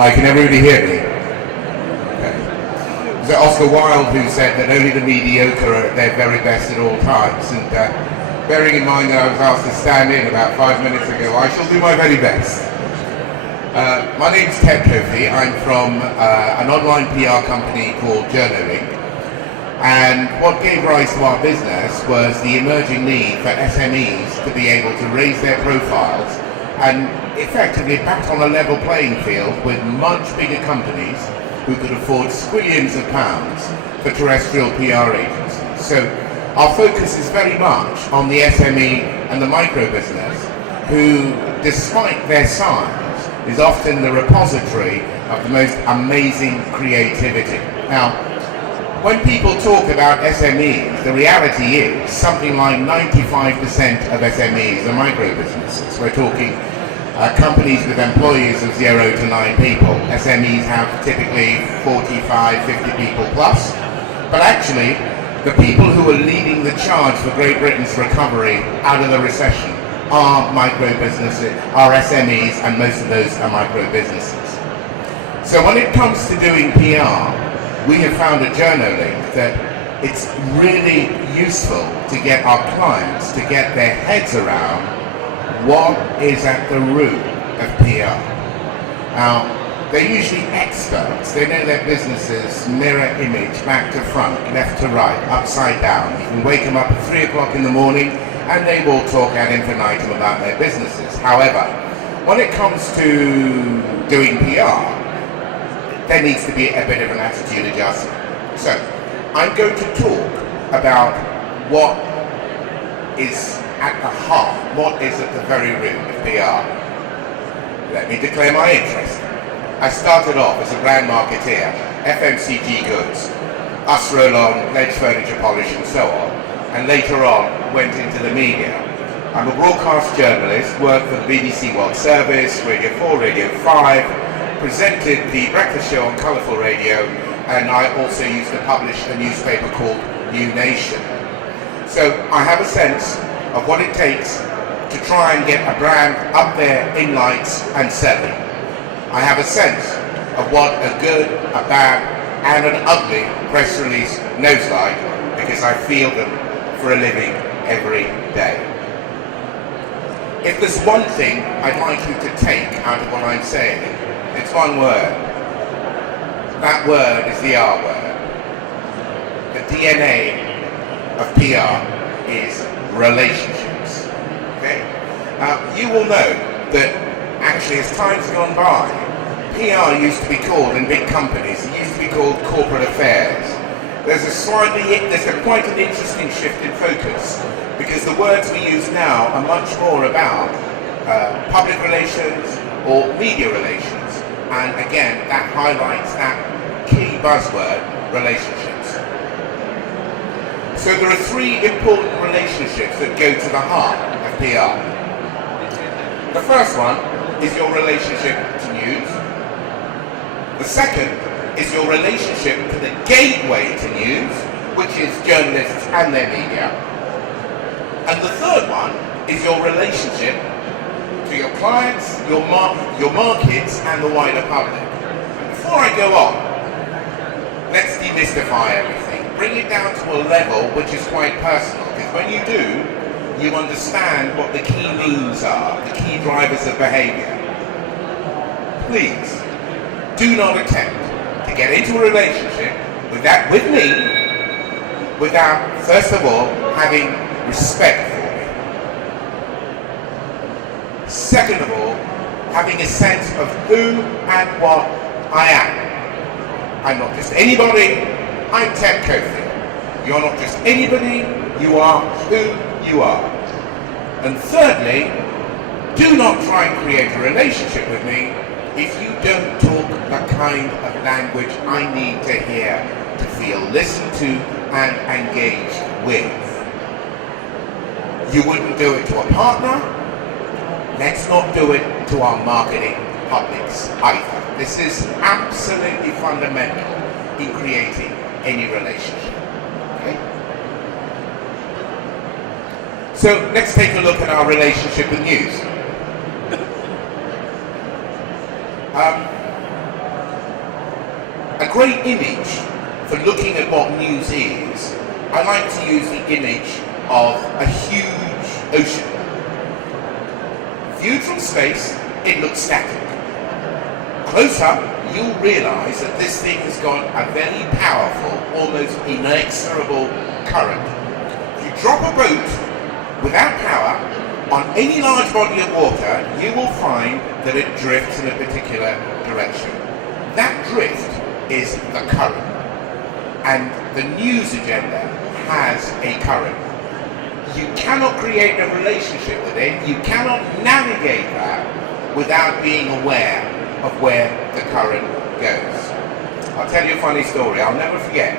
Hi, can everybody hear me? Okay. Was it Oscar Wilde who said that only the mediocre are at their very best at all times? And bearing in mind that I was asked to stand in about 5 minutes ago, I shall do my very best. My name's Kofi. I'm from an online PR company called Journaling. And what gave rise to our business was the emerging need for SMEs to be able to raise their profiles and effectively back on a level playing field with much bigger companies who could afford squillions of pounds for terrestrial PR agencies. So our focus is very much on the SME and the micro business who, despite their size, is often the repository of the most amazing creativity. Now, when people talk about SMEs, the reality is something like 95% of SMEs are micro businesses. We're talking companies with employees of 0 to 9 people. SMEs have typically 45, 50 people plus. But actually, the people who are leading the charge for Great Britain's recovery out of the recession are micro businesses, are SMEs, and most of those are micro businesses. So when it comes to doing PR, we have found at Journaling that it's really useful to get our clients to get their heads around what is at the root of PR. Now, they're usually experts. They know their businesses mirror image, back to front, left to right, upside down. You can wake them up at 3 o'clock in the morning and they will talk ad infinitum about their businesses. However, when it comes to doing PR, there needs to be a bit of an attitude adjustment. So, I'm going to talk about what is at the heart, what is at the very root of PR. Let me declare my interest. I started off as a brand marketeer, FMCG goods, us roll-on, ledge furniture polish and so on, and later on went into the media. I'm a broadcast journalist, worked for the BBC World Service, Radio 4, Radio 5, presented the breakfast show on Colourful Radio, and I also used to publish a newspaper called New Nation. So I have a sense of what it takes to try and get a brand up there in lights and selling. I have a sense of what a good, a bad, and an ugly press release knows like, because I feel them for a living every day. If there's one thing I'd like you to take out of what I'm saying, it's one word. That word is the R word. The DNA of PR is relationships. Okay? You will know that actually as time's gone by, PR used to be called in big companies, it used to be called corporate affairs. There's quite an interesting shift in focus because the words we use now are much more about public relations or media relations. And again, that highlights that key buzzword, relationships. So there are 3 important relationships that go to the heart of PR. The first one is your relationship to news. The second is your relationship to the gateway to news, which is journalists and their media. And the third one is your relationship to your clients, your markets, and the wider public. Before I go on, let's demystify everything. Bring it down to a level which is quite personal, because when you do, you understand what the key means are, the key drivers of behavior. Please, do not attempt to get into a relationship with me without, first of all, having respect for me. Second of all, having a sense of who and what I am. I'm not just anybody, I'm Tetteh Kofi. You're not just anybody, you are who you are. And thirdly, do not try and create a relationship with me if you don't talk the kind of language I need to hear to feel listened to and engaged with. You wouldn't do it to a partner. Let's not do it to our marketing publics either. This is absolutely fundamental in creating any relationship. Okay? So let's take a look at our relationship with news. great image for looking at what news is, I like to use the image of a huge ocean. Viewed from space, it looks static. Close up, you'll realise that this thing has got a very powerful, almost inexorable current. If you drop a boat without power on any large body of water, you will find that it drifts in a particular direction. That drift is the current. And the news agenda has a current. You cannot create a relationship with it, you cannot navigate that without being aware of where the current goes. I'll tell you a funny story, I'll never forget.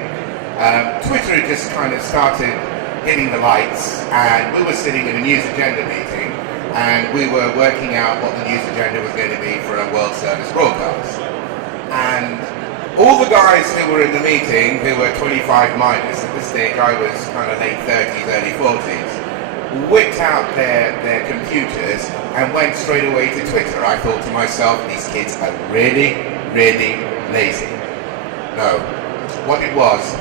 Twitter had just kind of started hitting the lights, and we were sitting in a news agenda meeting, and we were working out what the news agenda was going to be for a World Service broadcast. And all the guys who were in the meeting, who were 25 minus at this stage, I was kind of late 30s, early 40s, whipped out their computers and went straight away to Twitter. I thought to myself, these kids are really, really lazy. No, what it was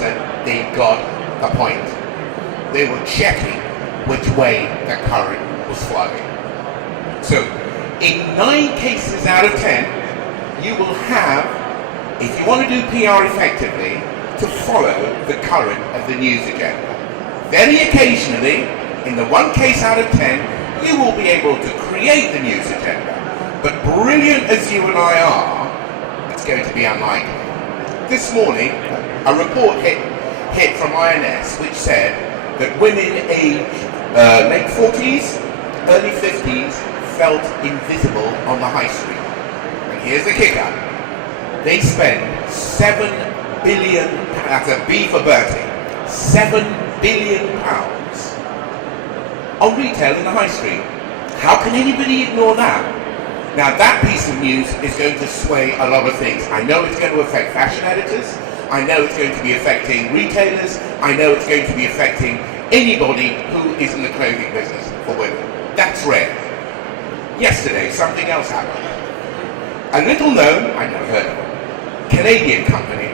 that they got a point. They were checking which way the current was flowing. So, in 9 cases out of 10, you will have, if you want to do PR effectively, to follow the current of the news agenda. Very occasionally, in the 1 case out of 10, you will be able to create the news agenda. But brilliant as you and I are, it's going to be unlikely. This morning, a report hit from INS which said that women aged late 40s, early 50s felt invisible on the high street. And here's the kicker. They spend £7 billion, that's a B for Bertie, £7 billion on retail in the high street. How can anybody ignore that? Now that piece of news is going to sway a lot of things. I know it's going to affect fashion editors, I know it's going to be affecting retailers, I know it's going to be affecting anybody who is in the clothing business for women. That's rare. Yesterday, something else happened. A little known, I never heard of it, Canadian company,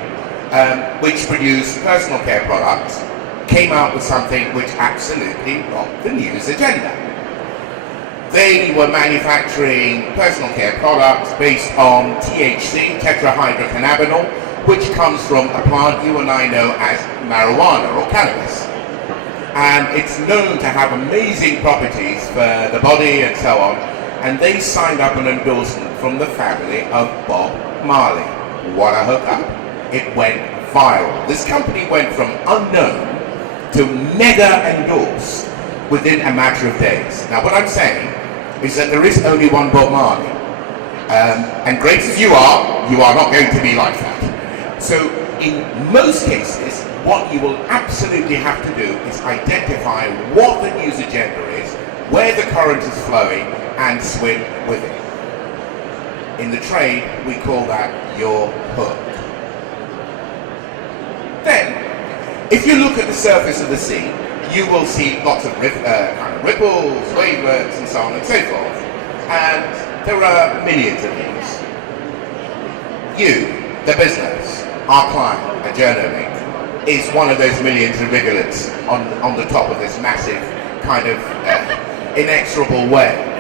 which produced personal care products, came out with something which absolutely rocked the news agenda. They were manufacturing personal care products based on THC, tetrahydrocannabinol, which comes from a plant you and I know as marijuana or cannabis. And it's known to have amazing properties for the body and so on. And they signed up an endorsement from the family of Bob Marley. What a hookup. It went viral. This company went from unknown to mega endorsed within a matter of days. Now what I'm saying is that there is only one Bob Marley. And great as you are not going to be like that. So in most cases, what you will absolutely have to do is identify what the news agenda is, where the current is flowing, and swim with it. In the trade, we call that your hook. Then, if you look at the surface of the sea, you will see lots of kind of ripples, wavelets, and so on and so forth. And there are millions of these. You, the business, our client, a journalist, is one of those millions of rivulets on the top of this massive kind of inexorable wave.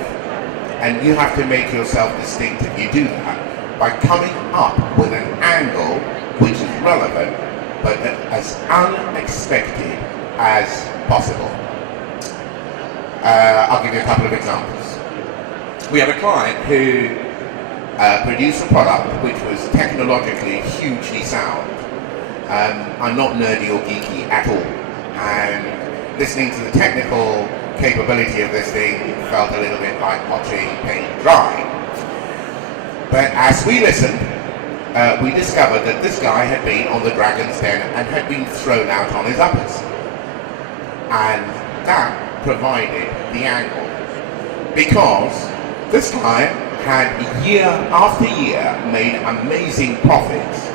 And you have to make yourself distinctive. You do that by coming up with an angle which is relevant but as unexpected as possible. I'll give you a couple of examples. We have a client who produced a product which was technologically hugely sound. I'm not nerdy or geeky at all, and listening to the technical capability of this thing felt a little bit like watching paint dry. But as we listened, we discovered that this guy had been on the Dragon's Den and had been thrown out on his uppers. And that provided the angle. Because this guy had year after year made amazing profits.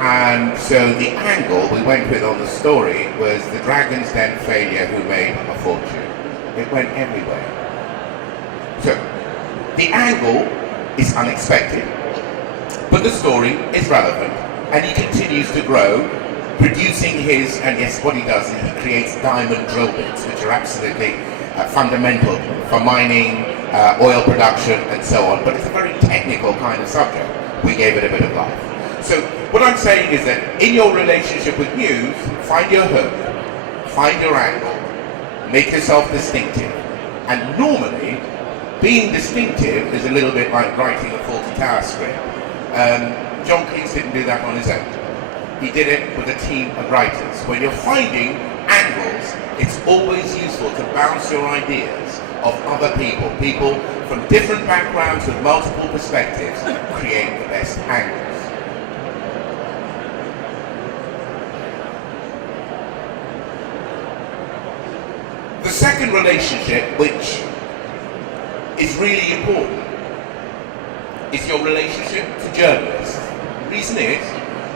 And so the angle we went with on the story was the Dragon's Den failure who made a fortune. It went everywhere. So the angle is unexpected, but the story is relevant And he continues to grow, producing his, and yes, what he does is he creates diamond drill bits, which are absolutely fundamental for mining, oil production, and so on. But it's a very technical kind of subject. We gave it a bit of life. So what I'm saying is that in your relationship with news, find your hook, find your angle, make yourself distinctive. And normally, being distinctive is a little bit like writing a Fawlty Tower script. John Cleese didn't do that on his own. He did it with a team of writers. When you're finding angles, it's always useful to bounce your ideas off other people. People from different backgrounds with multiple perspectives create the best angles. The second relationship, which is really important, is your relationship to journalists. The reason is,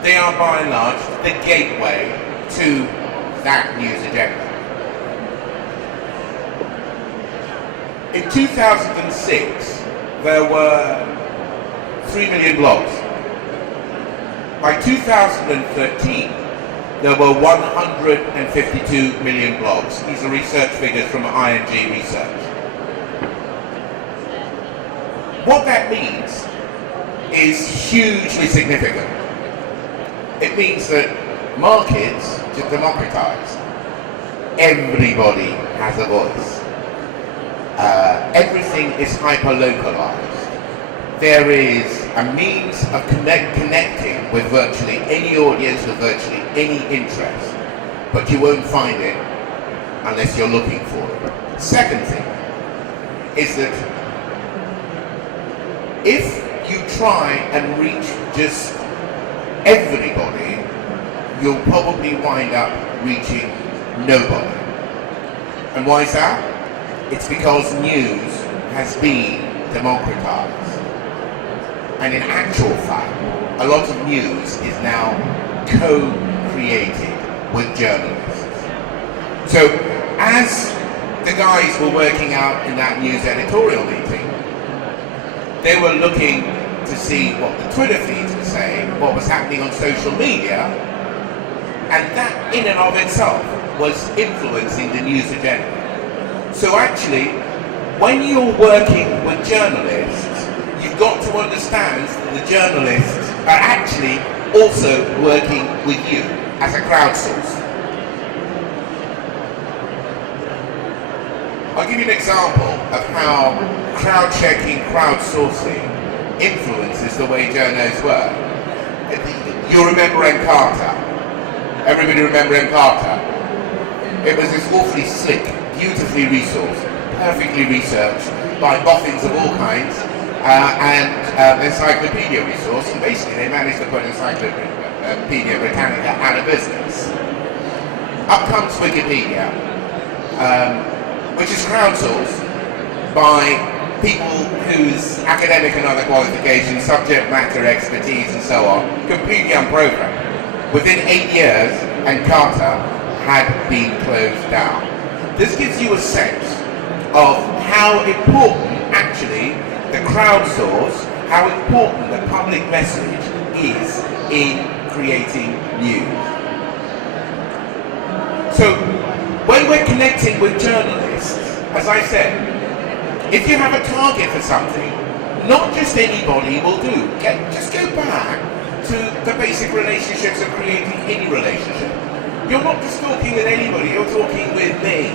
they are by and large the gateway to that news agenda. In 2006, there were 3 million blogs. By 2013, there were 152 million blogs. These are research figures from ING Research. What that means is hugely significant. It means that markets just democratize. Everybody has a voice. Everything is hyper-localized. There is a means of connecting with virtually any audience, with virtually any interest, but you won't find it unless you're looking for it. Second thing is that if you try and reach just everybody, you'll probably wind up reaching nobody. And why is that? It's because news has been democratized. And in actual fact, a lot of news is now co-created with journalists. So as the guys were working out in that news editorial meeting, they were looking to see what the Twitter feeds were saying, what was happening on social media, and that in and of itself was influencing the news agenda. So actually, when you're working with journalists, you've got to understand that the journalists are actually also working with you as a crowdsource. I'll give you an example of how crowd-checking, crowdsourcing influences the way journalists work. You remember Encarta. Everybody remember Encarta? It was this awfully slick, beautifully resourced, perfectly researched by boffins of all kinds, and encyclopedia resource, and basically they managed to put Encyclopedia Britannica out of business. Up comes Wikipedia, which is crowdsourced by people whose academic and other qualifications, subject matter expertise and so on, completely unprogrammed. Within 8 years, Encarta had been closed down. This gives you a sense of how important actually the crowdsource, how important the public message is in creating news. So when we're connecting with journalists, as I said, if you have a target for something, not just anybody will do. Just go back to the basic relationships of creating any relationship. You're not just talking with anybody, you're talking with me.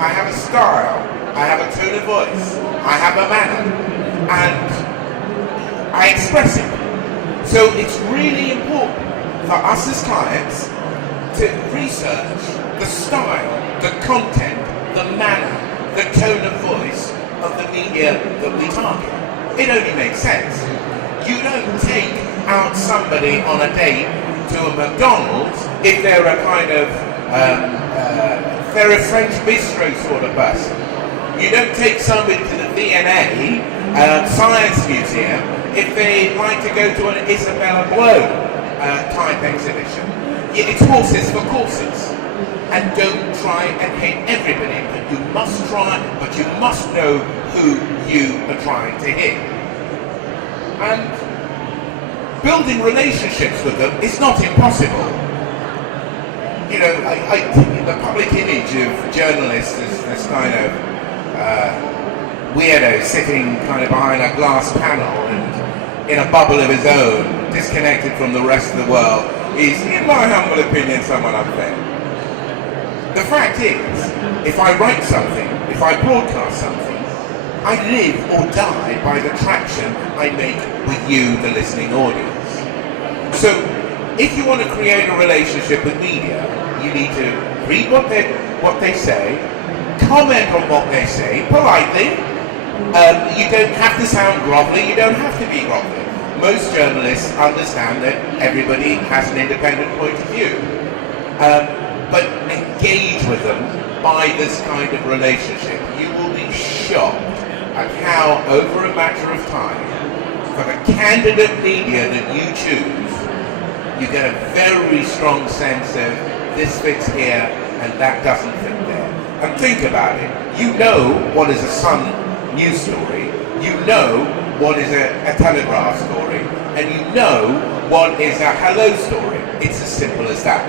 I have a style, I have a tone of voice, I have a manner, and I express it. So it's really important for us as clients to research the style, the content, the manner, the tone of voice of the media that we target. It only makes sense. You don't take out somebody on a date to a McDonald's if they're a kind of, they're a French bistro sort of person. You don't take somebody to the V&A Science Museum if they like to go to an Isabella Blow type exhibition. It's horses for courses. And don't try and hit everybody, but you must try, but you must know who you are trying to hit. And building relationships with them is not impossible. You know, I think the public image of journalists is this kind of weirdo sitting kind of behind a glass panel and in a bubble of his own, disconnected from the rest of the world, is, in my humble opinion, somewhat unfair. The fact is, if I write something, if I broadcast something, I live or die by the traction I make with you, the listening audience. So, if you want to create a relationship with media, you need to read what they say, comment on what they say politely. You don't have to sound grovelly, you don't have to be grovelly. Most journalists understand that everybody has an independent point of view. But engage with them by this kind of relationship. You will be shocked at how, over a matter of time, for the candidate media that you choose, you get a very strong sense of this fits here and that doesn't fit there. And think about it. You know what is a Sun news story, you know what is a Telegraph story, and you know what is a Hello story. It's as simple as that.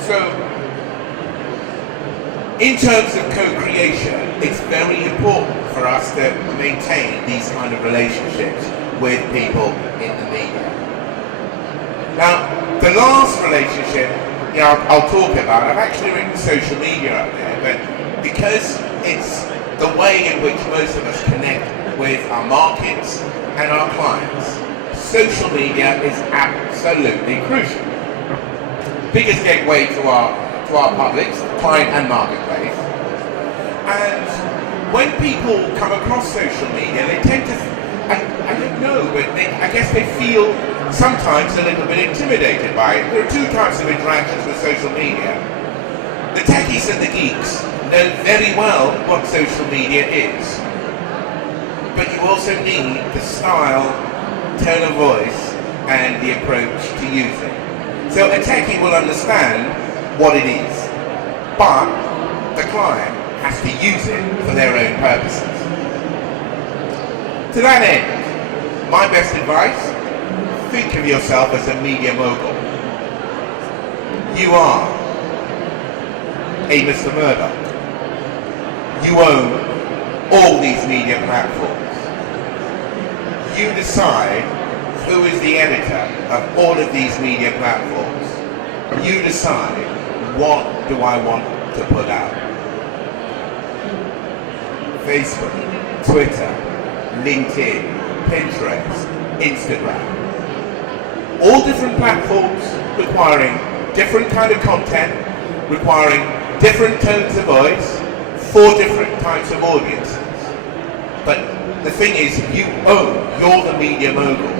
So, in terms of co-creation, it's very important for us to maintain these kind of relationships with people in the media. Now, the last relationship, I'll talk about, I've actually written social media up there, but because it's the way in which most of us connect with our markets and our clients, social media is absolutely crucial. Biggest gateway to our publics, client and marketplace. And when people come across social media, they tend to, I don't know, but I guess they feel sometimes a little bit intimidated by it. There are two types of interactions with social media. The techies and the geeks know very well what social media is. But you also need the style, tone of voice, and the approach to use it. So a techie will understand what it is, but the client has to use it for their own purposes. To that end, my best advice, think of yourself as a media mogul. You are a Mr. Murdoch. You own all these media platforms. You decide who is the editor of all of these media platforms. You decide, what do I want to put out? Facebook, Twitter, LinkedIn, Pinterest, Instagram. All different platforms requiring different kind of content, requiring different tones of voice, for different types of audiences. But the thing is, you're the media mogul.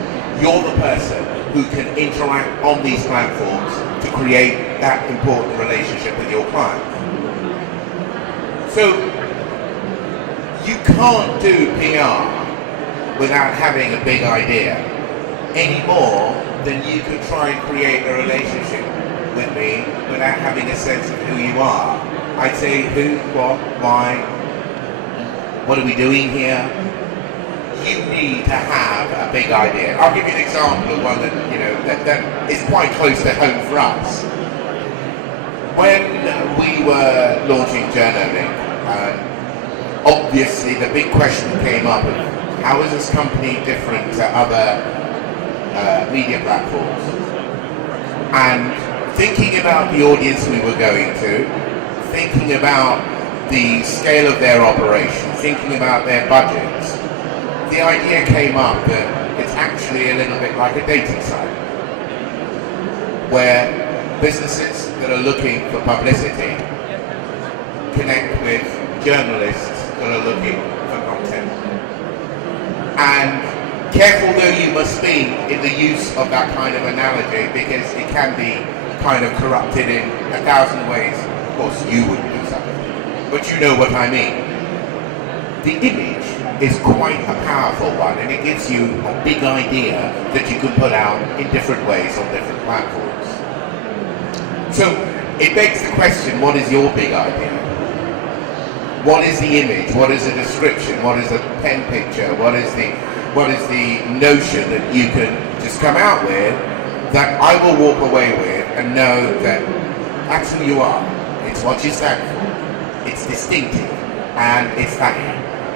You're the person who can interact on these platforms to create that important relationship with your client. So, you can't do PR without having a big idea, any more than you could try and create a relationship with me without having a sense of who you are. I'd say who, what, why, what are we doing here? You need to have a big idea. I'll give you an example of one that is quite close to home for us. When we were launching Journaling, obviously the big question came up of how is this company different to other media platforms? And thinking about the audience we were going to, thinking about the scale of their operation, thinking about their budgets, the idea came up that it's actually a little bit like a dating site, where businesses that are looking for publicity connect with journalists that are looking for content. And careful though you must be in the use of that kind of analogy, because it can be kind of corrupted in 1,000 ways. Of course, you wouldn't do something, but you know what I mean. The image is quite a powerful one, and it gives you a big idea that you can put out in different ways on different platforms. So it begs the question, what is your big idea? What is the image? What is the description? What is the pen picture? What is the notion that you can just come out with that I will walk away with and know that that's who you are. It's what you stand for. It's distinctive, and it's that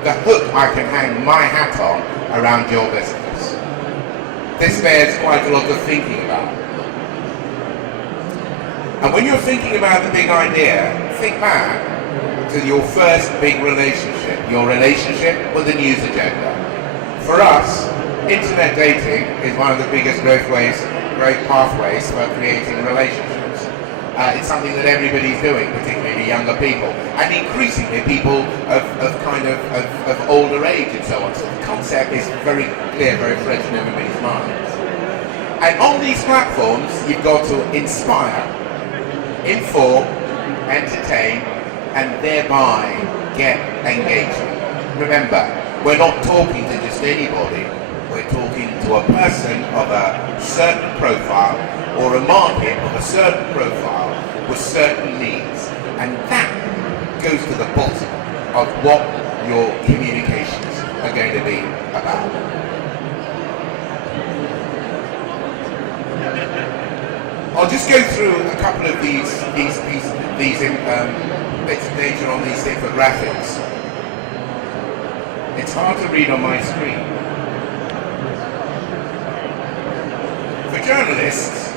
the hook I can hang my hat on around your business. This bears quite a lot of thinking about. And when you're thinking about the big idea, think back to your first big relationship, your relationship with the news agenda. For us, internet dating is one of the biggest growth pathways for creating relationships. It's something that everybody's doing, particularly younger people, and increasingly people of older age and so on. So the concept is very clear, very fresh in everybody's minds. And on these platforms, you've got to inspire, inform, entertain, and thereby get engagement. Remember, we're not talking to just anybody. We're talking to a person of a certain profile or a market of a certain profile with certain needs. And that goes to the bottom of what your communications are going to be about. I'll just go through a couple of these bits of data on these infographics. It's hard to read on my screen. For journalists,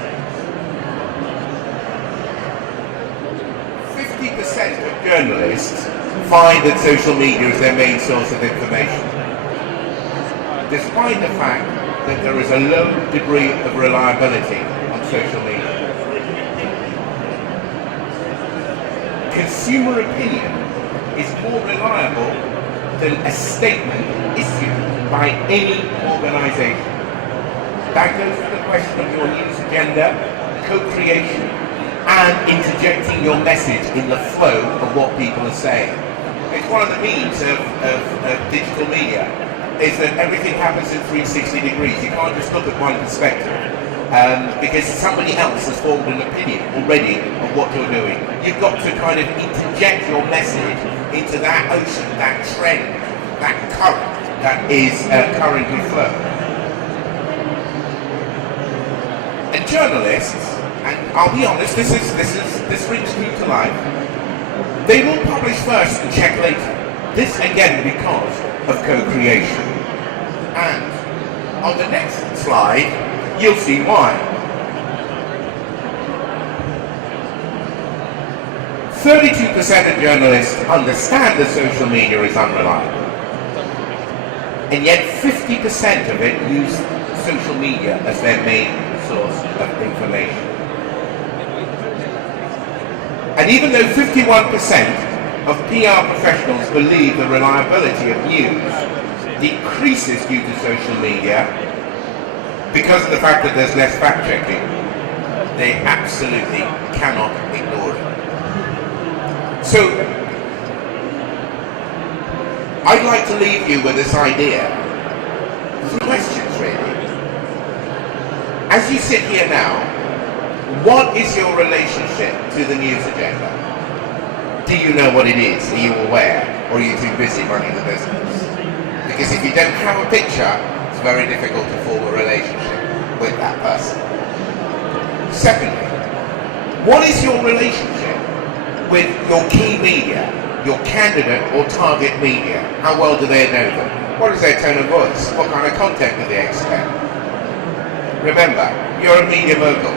50% of journalists find that social media is their main source of information, despite the fact that there is a low degree of reliability on social media. Consumer opinion is more reliable than a statement issued by any organization. That goes to the question of your news agenda, co-creation, and interjecting your message in the flow of what people are saying. It's one of the means of digital media, is that everything happens in 360 degrees. You can't just look at one perspective. Because somebody else has formed an opinion already of what you're doing. You've got to kind of interject your message into that ocean, that trend, that current that is currently flowing. And journalists, and I'll be honest, this rings true to life, they will publish first and check later. This again because of co-creation. And on the next slide, you'll see why. 32% of journalists understand that social media is unreliable. And yet 50% of it use social media as their main source of information. And even though 51% of PR professionals believe the reliability of news decreases due to social media, because of the fact that there's less fact-checking, they absolutely cannot ignore it. So, I'd like to leave you with this idea. Some questions, really. As you sit here now, what is your relationship to the news agenda? Do you know what it is? Are you aware? Or are you too busy running the business? Because if you don't have a picture, it's very difficult to form a relationship with that person. Secondly, what is your relationship with your key media, your candidate or target media? How well do they know them? What is their tone of voice? What kind of content do they expect? Remember, you're a media mogul.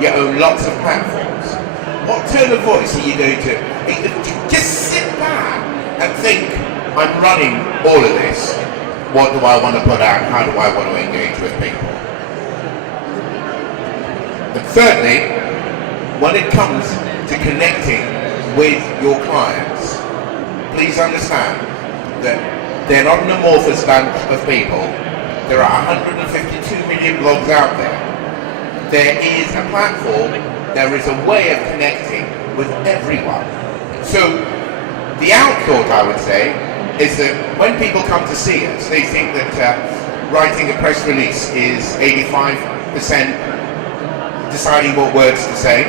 You own lots of platforms. What tone of voice are you going to? Just sit back and think, I'm running all of this. What do I want to put out? How do I want to engage with people? And thirdly, when it comes to connecting with your clients, please understand that they're not an amorphous bunch of people. There are 152 million blogs out there. There is a platform, there is a way of connecting with everyone. So the outthought, I would say, is that when people come to see us, they think that writing a press release is 85% deciding what words to say.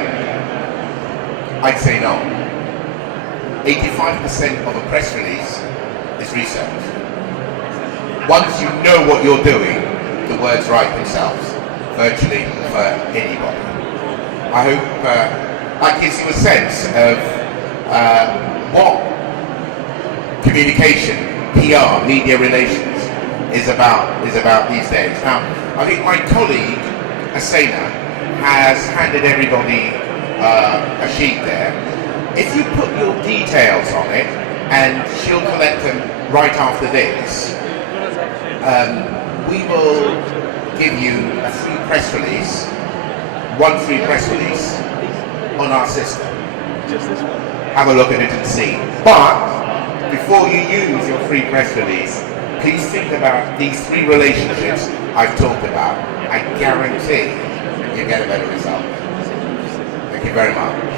I'd say no. 85% of a press release is research. Once you know what you're doing, the words write themselves. virtually for anybody. I hope that gives you a sense of what communication, PR, media relations is about these days. Now, I think my colleague, Asena, has handed everybody a sheet there. If you put your details on it, and she'll collect them right after this, we will give you a free press release, one free press release on our system. Have a look at it and see. But before you use your free press release, please think about these 3 relationships I've talked about. I guarantee you'll get a better result. Thank you very much.